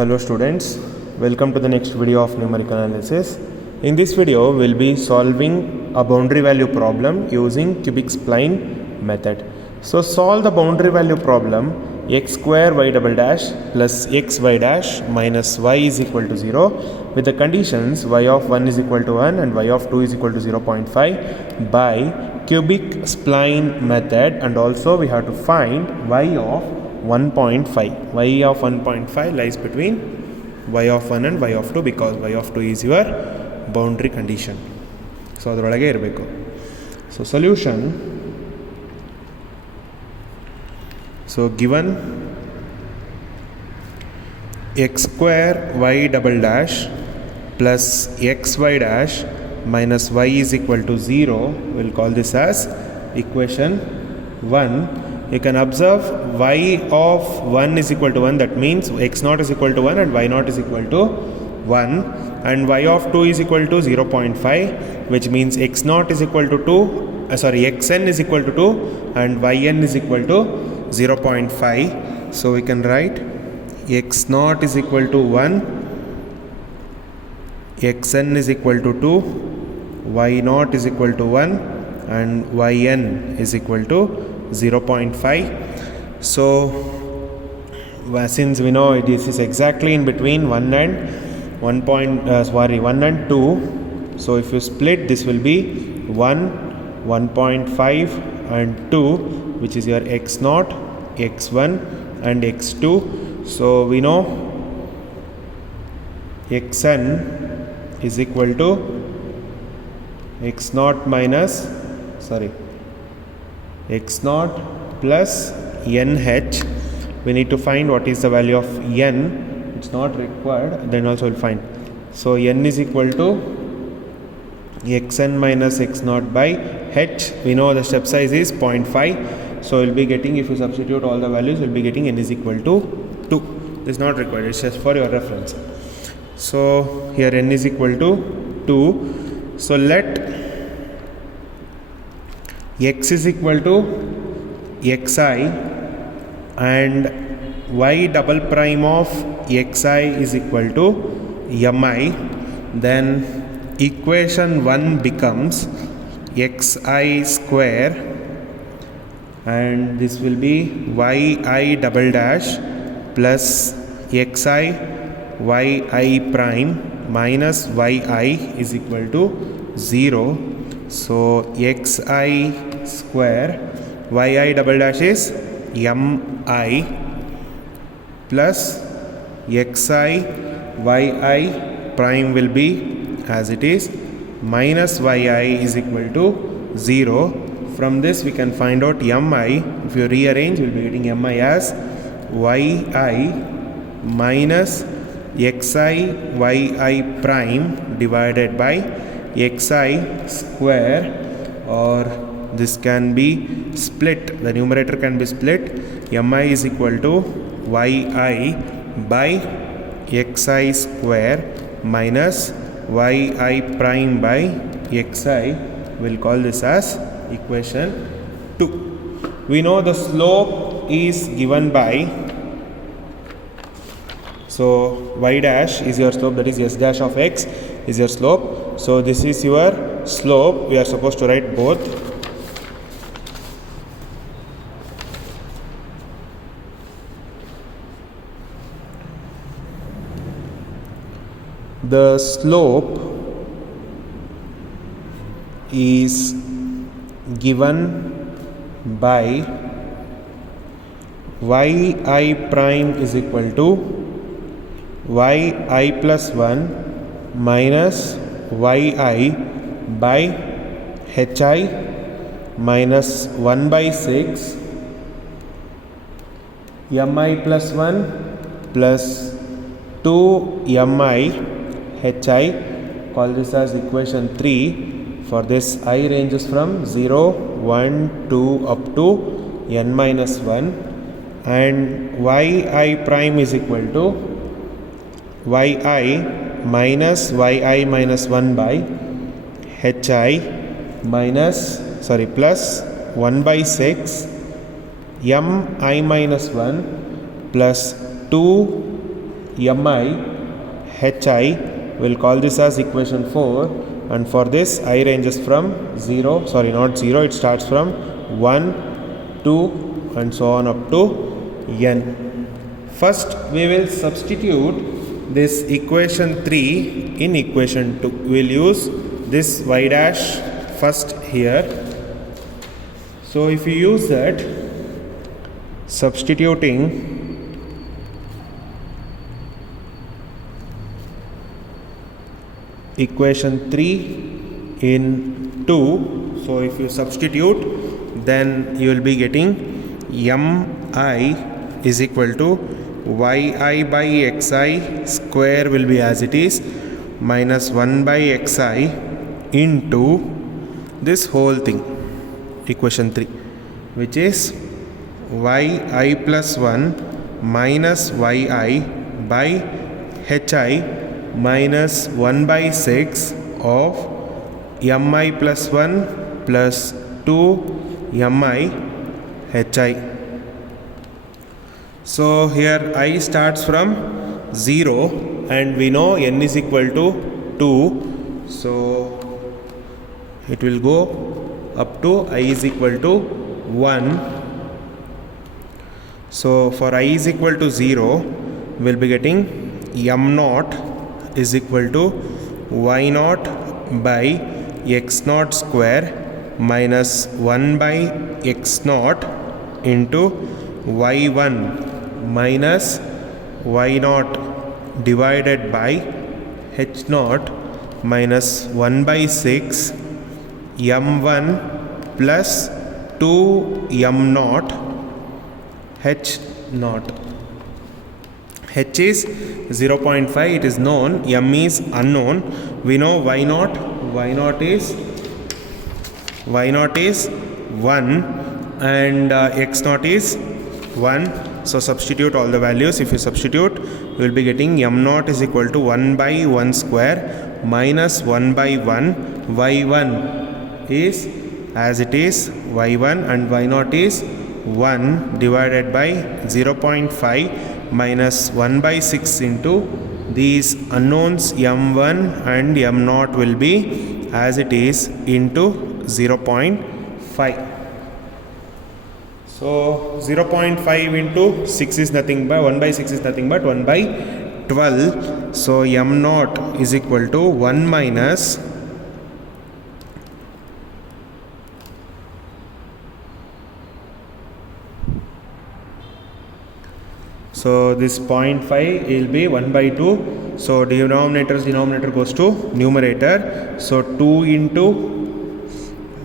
Hello students, welcome to the next video of numerical analysis. In this video, we'll be solving a boundary value problem using cubic spline method. So solve the boundary value problem x square y double dash plus xy dash minus y is equal to 0 with the conditions y of 1 is equal to 1 and y of 2 is equal to 0.5 by cubic spline method, and also we have to find y of 1.5. y of 1.5 lies between y of 1 and y of 2 because y of 2 is your boundary condition. So ಅದರೊಳಗೆ ಇರಬೇಕು. So solution, so given x square y double dash plus xy dash minus y is equal to 0, we'll call this as equation 1. You can observe y of 1 is equal to 1, that means x naught is equal to 1 and y naught is equal to 1, and y of 2 is equal to 0.5, which means x naught is equal to 2, xn is equal to 2 and yn is equal to 0.5. So we can write x naught is equal to 1, xn is equal to 2, y naught is equal to 1 and yn is equal to 0.5. So since we know this is exactly in between 1 and 1 and 2, so if you split, this will be 1, 1.5 and 2, which is your x naught, x1 and x2. So we know xn is equal to x naught plus nh. We need to find what is the value of n. It's not required, then also we'll find. So n is equal to xn minus x naught by h. We know the step size is 0.5. So we'll be getting, if you substitute all the values, we'll be getting n is equal to 2. This is not required, it's just for your reference. So here n is equal to 2. So let x is equal to xi and y double prime of xi is equal to mi, then equation 1 becomes xi square and this will be yi double dash plus xi yi prime minus yi is equal to 0. So xi square yi double dash is mi plus xi yi prime will be as it is minus yi is equal to 0. From this we can find out mi. If you rearrange, we'll be getting mi as yi minus xi yi prime divided by xi square, or this can be split, the numerator can be split. Mi is equal to yi by xi square minus yi prime by xi. We'll call this as equation 2. We know the slope is given by, so y dash is your slope, that is s dash of x is your slope. So this is your slope. We are supposed to write both. The slope is given by yi prime is equal to yi plus 1 minus yi by hi minus 1 by 6 mi plus 1 plus 2 mi hi. Call this as equation 3. For this I ranges from 0, 1, 2 up to n minus 1, and yi prime is equal to yi minus yi minus 1 by hi plus 1 by 6 mi minus 1 plus 2 mi hi, we'll call this as equation 4, and for this I ranges from 0, sorry not 0, it starts from 1, 2 and so on up to n. First we will substitute this equation 3 in equation 2. We'll use this y dash first here. So if you use that, substituting equation 3 in 2, so if you substitute, then you will be getting mi is equal to yi by xi square will be as it is minus 1 by xi into this whole thing, equation 3, which is yi plus 1 minus yi by hi minus 1 by 6 of mi plus 1 plus 2 mi hi. So here I starts from 0 and we know n is equal to 2, so it will go up to I is equal to 1. So for I is equal to 0, we'll be getting m naught is equal to y naught by x naught square minus 1 by x naught into y1 minus y naught divided by h naught minus 1 by 6 m1 plus 2 m naught h naught. H is 0.5, it is known, m is unknown. We know y naught is 1 and x naught is 1. So substitute all the values. If you substitute, you will be getting m naught is equal to 1 by 1 square minus 1 by 1. y1 is as it is y1 and y naught is 1 divided by 0.5 minus 1 by 6 into these unknowns m1 and m naught will be as it is into 0.5. So 0.5 into 6 is nothing but 1 by 6 is nothing but 1 by 12. So m naught is equal to 1 minus so this 0.5 will be 1 by 2. So denominator goes to numerator. So 2 into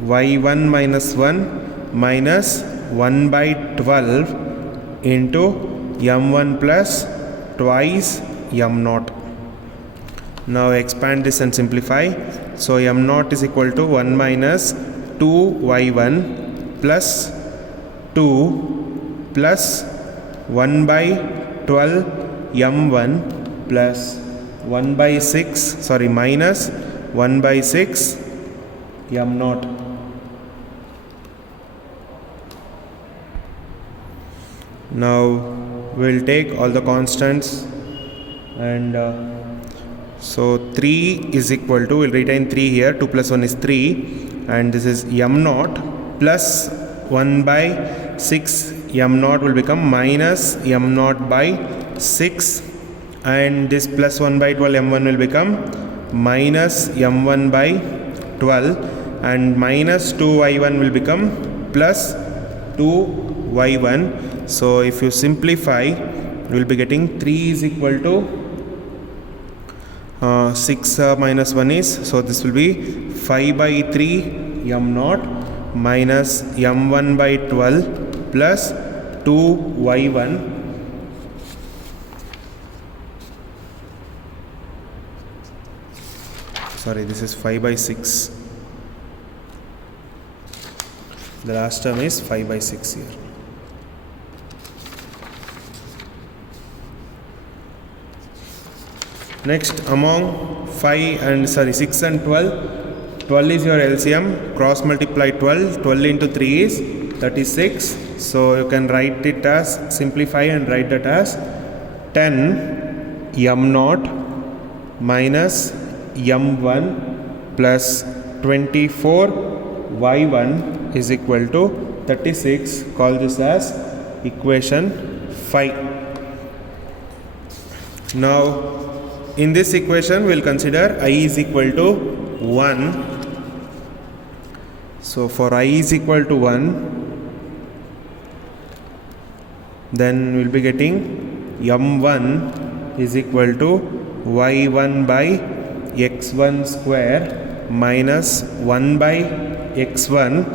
y1 minus 1 minus 1 by 12 into m1 plus twice m naught. Now expand this and simplify. So m naught is equal to 1 minus 2y1 plus 2 plus 1 by 12 m1 plus 1 by 6 sorry minus 1 by 6 m naught. Now we'll take all the constants and so 3 is equal to, we'll retain 3 here, 2 plus 1 is 3 and this is m naught plus 1 by 6 m naught will become minus m naught by 6 and this plus 1 by 12 m1 will become minus m1 by 12 and minus 2y1 will become plus 2y1. So if you simplify, you will be getting 3 is equal to 6 minus 1 is, so this will be 5 by 3 m naught minus m1 by 12 plus 2y1 sorry this is 5 by 6, the last term is 5 by 6 here. Next, among 6 and 12, 12 is your LCM, cross multiply 12, 12 into 3 is 36. So you can write it as, simplify and write that as 10 m0 minus m1 plus 24 y1 is equal to 36. Call this as equation 5. Now in this equation we'll consider I is equal to 1. So for I is equal to 1, then we'll be getting m1 is equal to y1 by x1 square minus 1 by x1,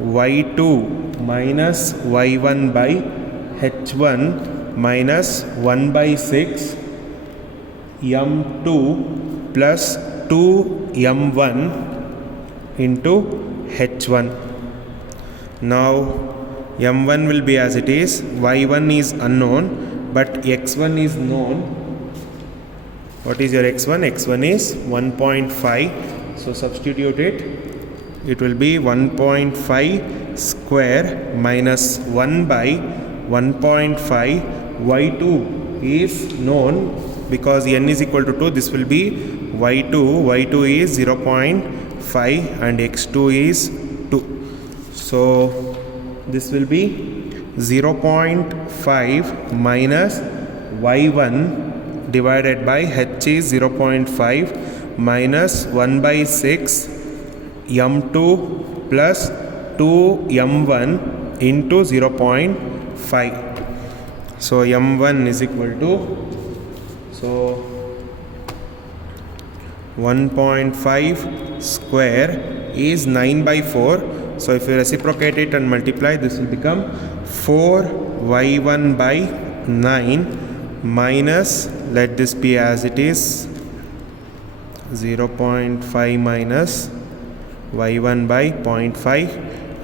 y2 minus y1 by h1 minus 1 by 6 m2 plus 2 m1 into h1. Now m1 will be as it is, y1 is unknown but x1 is known. What is your x1? x1 is 1.5. So substitute it. It will be 1.5 square minus 1 by 1.5. y2 is known because n is equal to 2. This will be y2. y2 is 0.5 and x2 is 2. So this will be 0.5 minus y1 divided by h is 0.5 minus 1 by 6 m2 plus 2 m1 into 0.5. So m1 is equal to 1.5 square is 9 by 4. So if you reciprocate it and multiply, this will become 4 y1 by 9 minus, let this be as it is, 0.5 minus y1 by 0.5,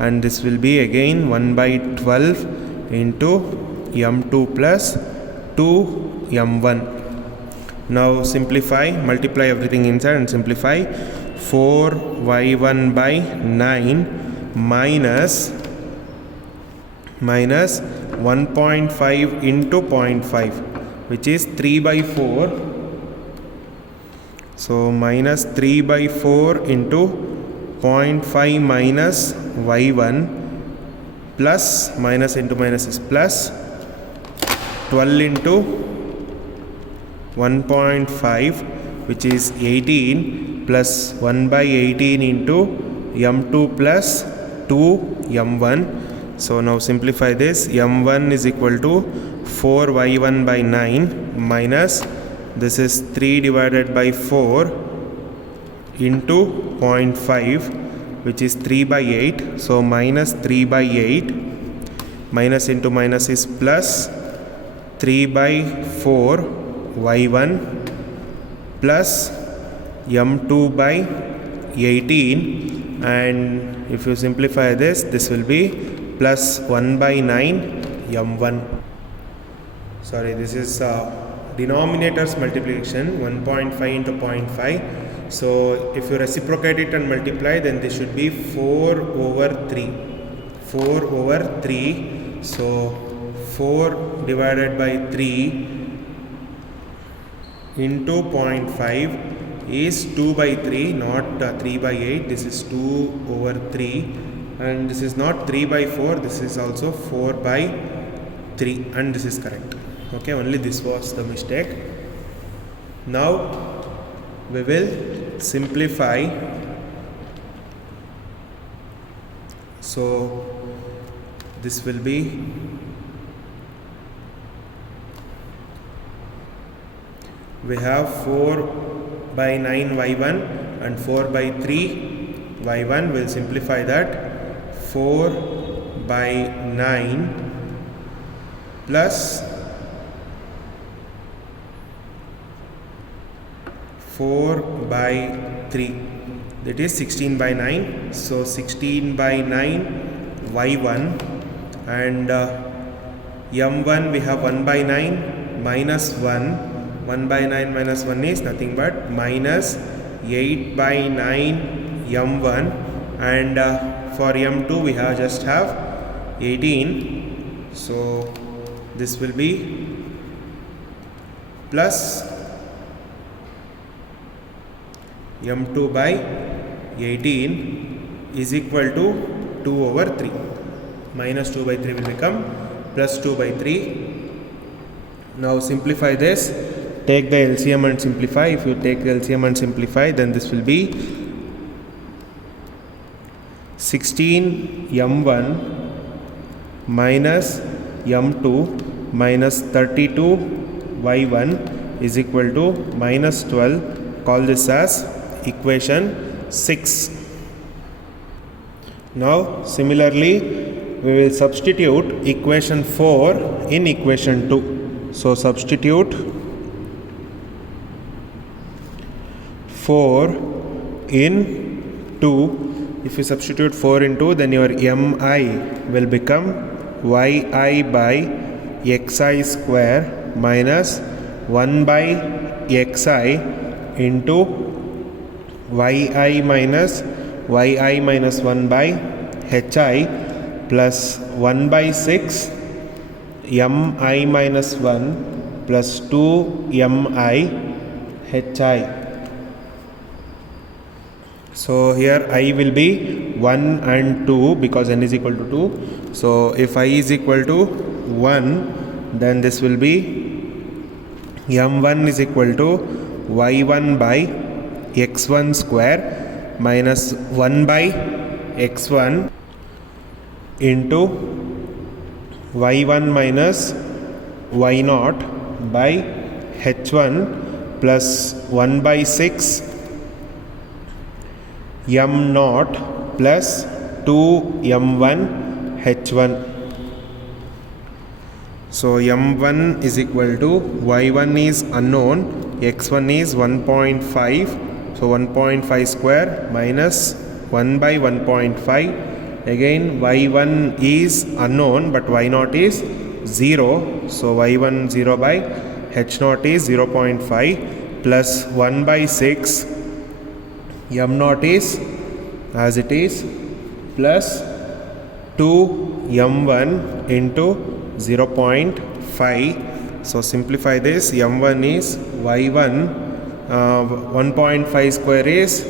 and this will be again 1 by 12 into m2 plus 2 m1. Now simplify, multiply everything inside and simplify. 4 y1 by 9 minus 1.5 into 0.5, which is 3 by 4. So minus 3 by 4 into 0.5 minus y1 plus, minus into minus is plus, 12 into 1.5, which is 18, plus 1 by 18 into m2 plus 2 m1. So now simplify this. m1 is equal to 4 y1 by 9 minus, this is 3 divided by 4 into 0.5, which is 3 by 8. So minus 3 by 8, minus into minus is plus, 3 by 4 y1 plus m2 by 18, and if you simplify this, this will be plus 1 by 9 m1. Sorry, this is denominator's multiplication, 1.5 into 0.5. So if you reciprocate it and multiply, then this should be 4 over 3. 4 over 3. So 4 divided by 3 into 0.5 is 2 by 3, not 3 by 8. This is 2 over 3, and this is not 3 by 4, this is also 4 by 3, and this is correct. Okay, only this was the mistake. Now we will simplify. So this will be we have 4 by 9 y1 and 4 by 3 y1. We'll simplify that. 4 by 9 plus 4 by 3, that is 16 by 9. So 16 by 9 y1, and m1 we have 1 by 9 minus 1. 1 by 9 minus 1 is nothing but minus 8 by 9 m1, and for m2 we just have 18. So this will be plus m2 by 18 is equal to 2 over 3. Minus 2 by 3 will become plus 2 by 3. Now simplify this. Take the LCM and simplify. If you take the LCM and simplify, then this will be 16 m1 minus m2 minus 32 y1 is equal to minus 12. Call this as equation 6. Now similarly we will substitute equation 4 in equation 2. So substitute 4 in 2. If you substitute 4 in 2, then your mi will become yi by xi square minus 1 by xi into yi minus 1 by hi plus 1 by 6 mi minus 1 plus 2 mi hi. So here I will be 1 and 2 because n is equal to 2. So if I is equal to 1, then this will be m1 is equal to y1 by x1 square minus 1 by x1 into y1 minus y0 by h1 plus 1 by 6 m0 plus 2 m1 h1. So m1 is equal to y1 is unknown, x1 is 1.5. So 1.5 square minus 1 by 1.5. Again y1 is unknown but y0 is 0. So y1 0 by h0 is 0.5 plus 1 by 6 m0 is as it is plus 2 m1 into 0.5. So simplify this. m1 is y1 1.5 square is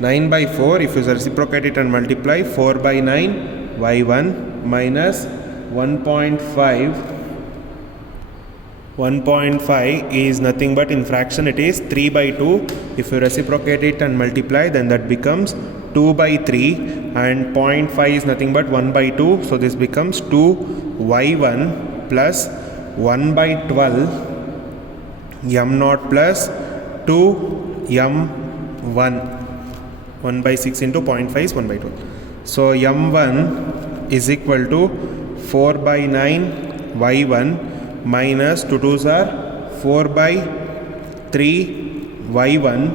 9 by 4. If you reciprocate it and multiply, 4 by 9 y1 minus 1.5 is nothing but in fraction it is 3 by 2. If you reciprocate it and multiply, then that becomes 2 by 3, and 0.5 is nothing but 1 by 2. So this becomes 2y1 plus 1 by 12 m0 plus 2 m1. 1 by 6 into 0.5 is 1 by 12. So m1 is equal to 4 by 9 y1 minus 2 2s are 4 by 3 y1,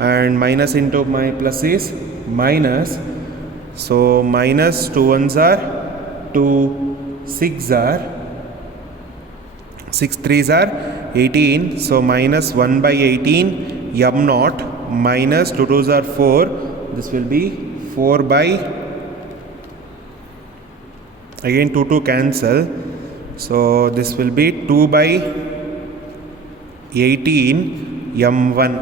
and minus into my plus is minus. So minus 2 1s are 2 6 are 6 3s are 18. So minus 1 by 18 m0 minus 2 2s are 4. This will be 4 by, again 2 2 cancel. So this will be 2 by 18 m1.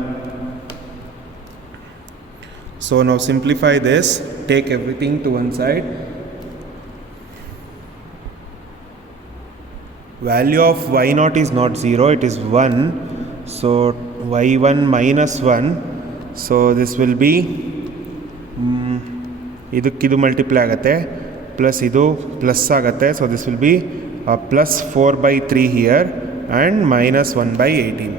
So now simplify this. Take everything to one side. Value of y0 is not 0, it is 1. So y1 minus 1. So this will be idu multiply agate plus idu plus agate. So this will be plus 4 by 3 here and minus 1 by 18.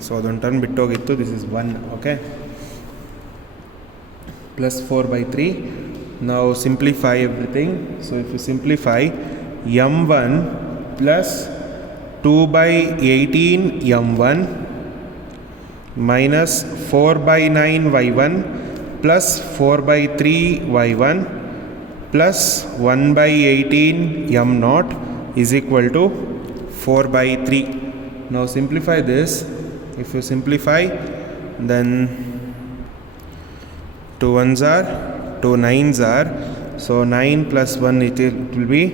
So adon turn bittogittu, this is 1. Okay, plus 4 by 3. Now simplify everything. So if you simplify, m1 plus 2 by 18 m1 minus 4 by 9 y1 plus 4 by 3 y1 plus 1 by 18 m0 is equal to 4 by 3. Now simplify this. If you simplify, then 2 1s are 2 9s are, so 9 plus 1 it will be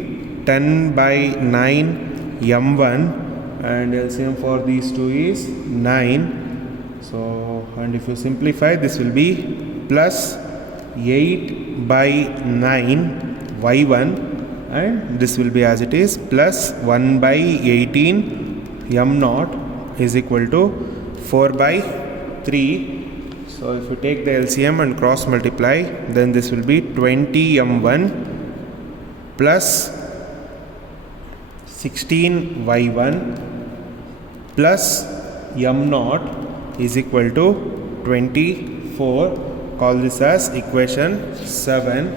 10 by 9 m1, and LCM for these two is 9. So, and if you simplify, this will be plus 8 by 9 y1, and this will be as it is, plus 1 by 18 m0 is equal to 4 by 3. So if you take the LCM and cross multiply, then this will be 20 m1 plus 16 y1 plus m0 is equal to 24. Call this as equation 7.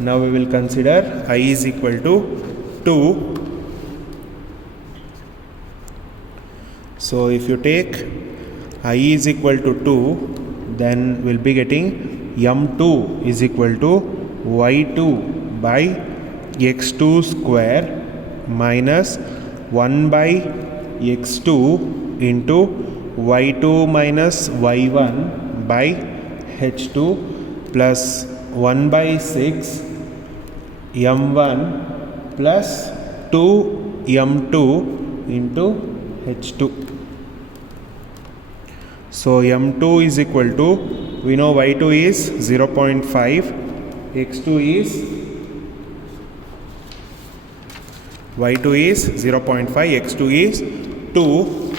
Now we will consider I is equal to 2. So if you take I is equal to 2, then we'll be getting m2 is equal to y2 by x2 square minus 1 by x2 into y2 minus y1 by h2 plus 1 by 6 m1 plus 2 m2 into h2. So m2 is equal to, we know y2 is 0.5, x2 is 0.5, x2 is 2.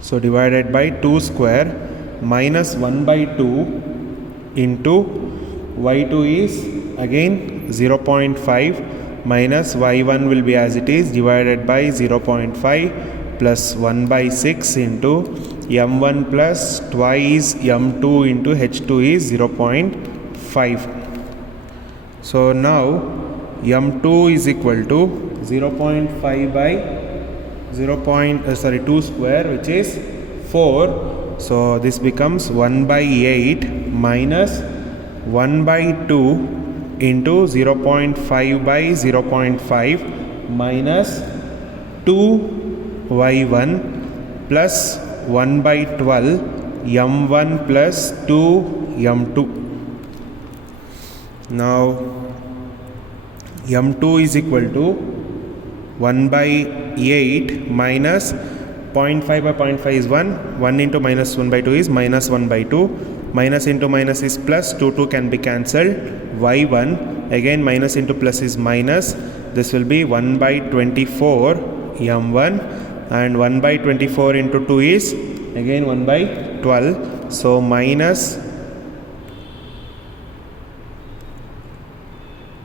So divided by 2 square minus 1 by 2 into y2 is again 0.5 minus y1 will be as it is divided by 0.5 plus 1 by 6 into m1 plus twice m2 into h2 is 0.5. So now m2 is equal to 0.5 by 2 square, which is 4. So this becomes 1 by 8 minus 1 by 2 into 0.5 by 0.5 minus 2 y1 plus 1 by 12 m1 plus 2 m2. Now m2 is equal to 1 by 8 minus 0.5 by 0.5 is 1, 1 into minus 1 by 2 is minus 1 by 2, minus into minus is plus, 2 can be cancelled, y1 again minus into plus is minus, this will be 1 by 24 m1, and 1 by 24 into 2 is again 1 by 12, so minus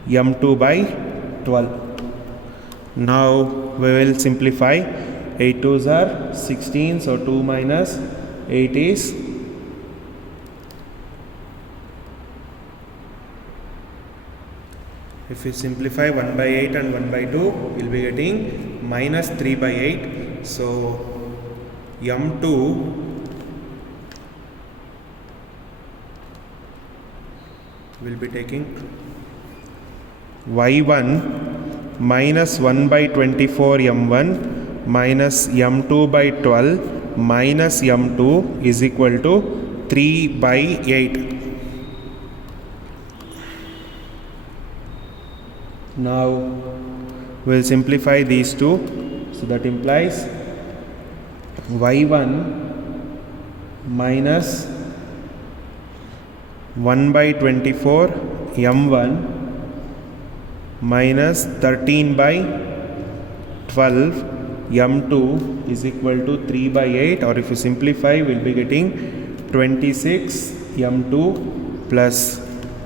m2 by 12. Now we will simplify. 8 2s are 16, so 2 minus 8 is if you simplify 1 by 8 and 1 by 2, we will be getting minus 3 by 8. So m2 will be taking y1 minus 1 by 24 m1 minus m2 by 12 minus m2 is equal to 3 by 8. Now we will simplify these two, so that implies y1 minus 1 by 24 m1 minus 13 by 12 m2 is equal to 3 by 8, or if you simplify, we will be getting 26 m2 plus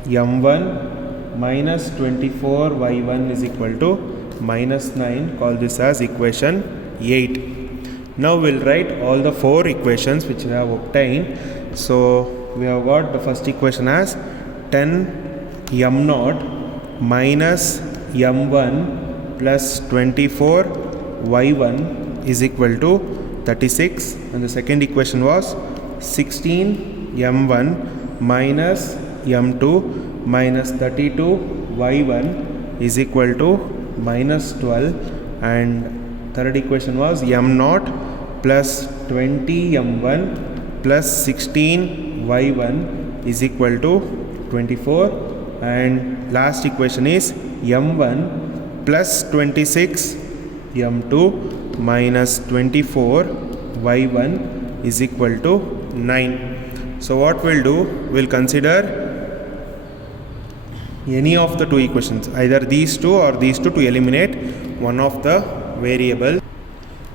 m1 minus 24 y1 is equal to minus 9. Call this as equation 8. Now we will write all the 4 equations which we have obtained. So we have got the first equation as 10 m0 minus m1 plus 24 y1 is equal to 36, and the second equation was 16 m1 minus m2 minus 32 y1 is equal to minus 12, and third equation was m0 plus 20 m1 plus 16 y1 is equal to 24, and last equation is m1 plus 26 m2 minus 24 y1 is equal to 9. So what we'll do, we'll consider any of the two equations, either these two or these two, to eliminate one of the variable.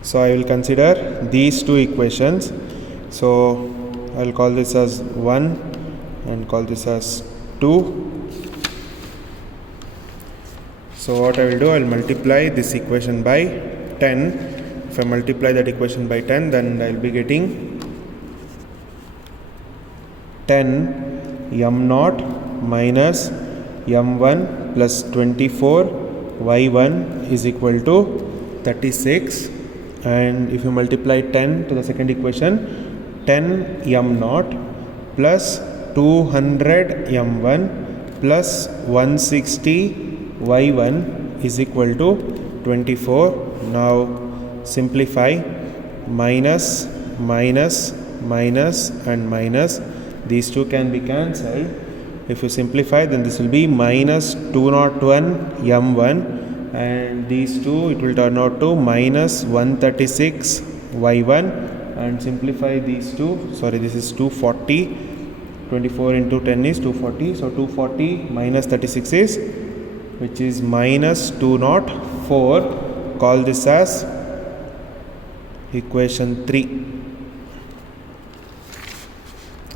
So I will consider these two equations. So I'll call this as 1 and call this as 2. So what I will do, I will multiply this equation by 10. If I multiply that equation by 10, then I will be getting 10 m0 minus m1 plus 24 y1 is equal to 36. And if you multiply 10 to the second equation, 10 m0 plus 200 m1 plus 160 y1 is equal to 24. Now simplify, minus, minus, minus and minus. These two can be cancelled. If you simplify, then this will be minus 201 m1, and these two, it will turn out to minus 136 y1, and simplify these two. Sorry, this is 240. 24 into 10 is 240. So 240 minus 36 is, which is minus 204. Call this as equation 3,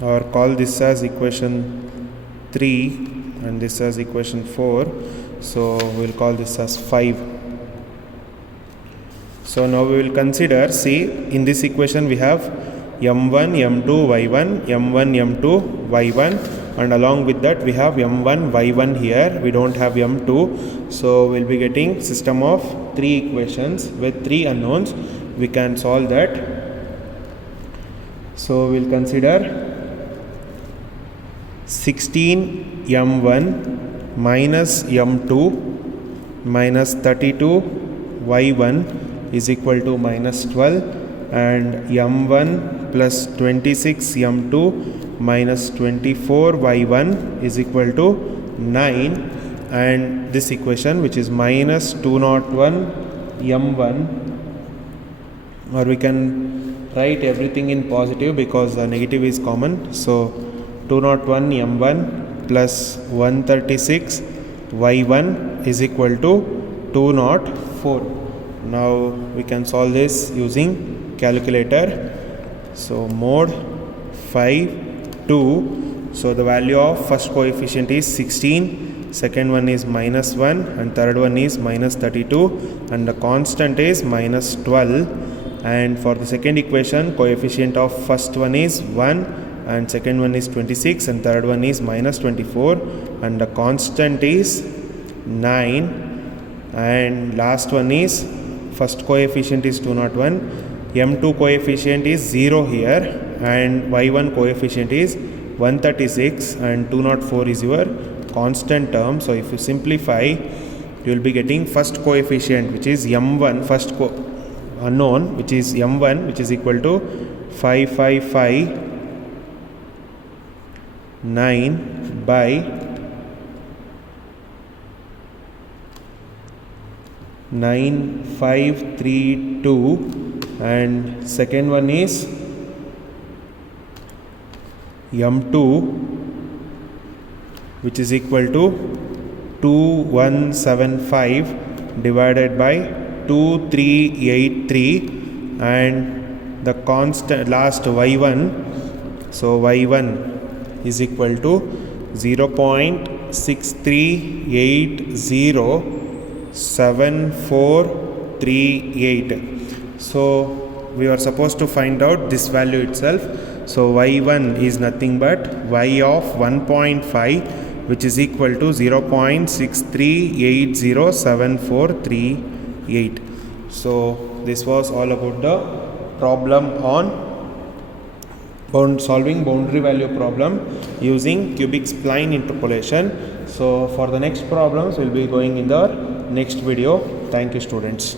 or call this as equation 3 and this as equation 4. So we'll call this as 5. So now we will consider, see, in this equation we have m1 m2 y1, m1 m2 y1, and along with that we have m1 y1 here. We don't have m2. So we'll be getting system of 3 equations with 3 unknowns. We can solve that. So we'll consider 16 m1 minus m2 minus 32 y1 is equal to minus 12, and m1 plus 26 m2 minus 24 y1 is equal to 9. And this equation, which is minus 201 m1, or we can write everything in positive because the negative is common. So 201 m1 plus 136 y1 is equal to 204. Now we can solve this using calculator. So mod 5 2. So the value of first coefficient is 16, second one is minus 1, and third one is minus 32, and the constant is minus 12. And for the second equation, coefficient of first one is 1, and second one is 26, and third one is minus 24, and the constant is 9, and last one is, first coefficient is 201, m2 coefficient is 0 here, and y1 coefficient is 136, and 204 is your constant term. So if you simplify, you will be getting first coefficient, which is m1, first unknown, which is m1, which is equal to 5559 by 9532, and second one is m2, which is equal to 2175 divided by 2383, and the constant last y1, so y1 is equal to 0.63807438. So we are supposed to find out this value itself. So y1 is nothing but y of 1.5, which is equal to 0.63807438. So this was all about the problem on solving boundary value problem using cubic spline interpolation. So for the next problems, we'll be going in the next video. Thank you, students.